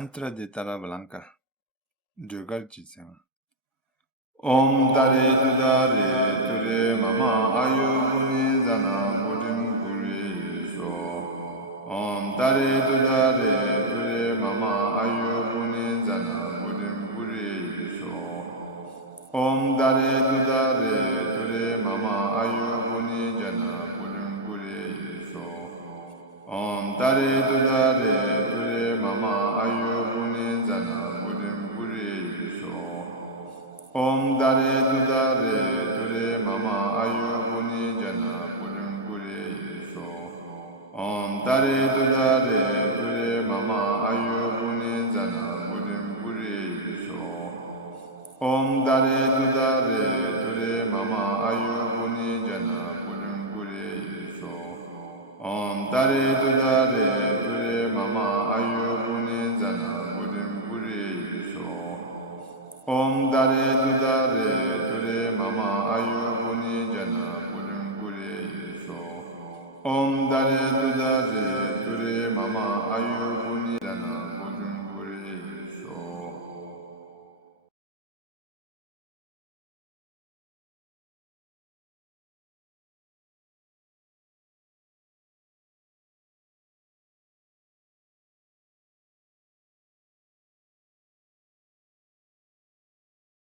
Mantra de Tara Blanca, Durgarjitsema. Om Dare Dudare Dure Mama Ayubuni Zana Budim Guri So. Om Dare Dudare Dure Mama Ayubuni Zana Budim Guri So. Om Dare Dudare Dure Mama Ayubuni Jana Budim Guri So. Om Dare Dudare Dure Mama Ayubuni Zana Budim Guri So. Om Dare Dudare Dure Mama Ayubuni Jana Budim Guri So. Om Dare Dudare Dure Mama Ayubuni Zana Budim Guri So. Om Dare Dudare Dure Mama Ayubuni Jana Budim Guri So. Om Dare Dudare Dure Mama Ayubuni Zana Budim Guri So. Om Dare Dudare Dure Mama Ayubuni Jana Budim Guri So. Om Dare Dudare Dure Mama Ayubuni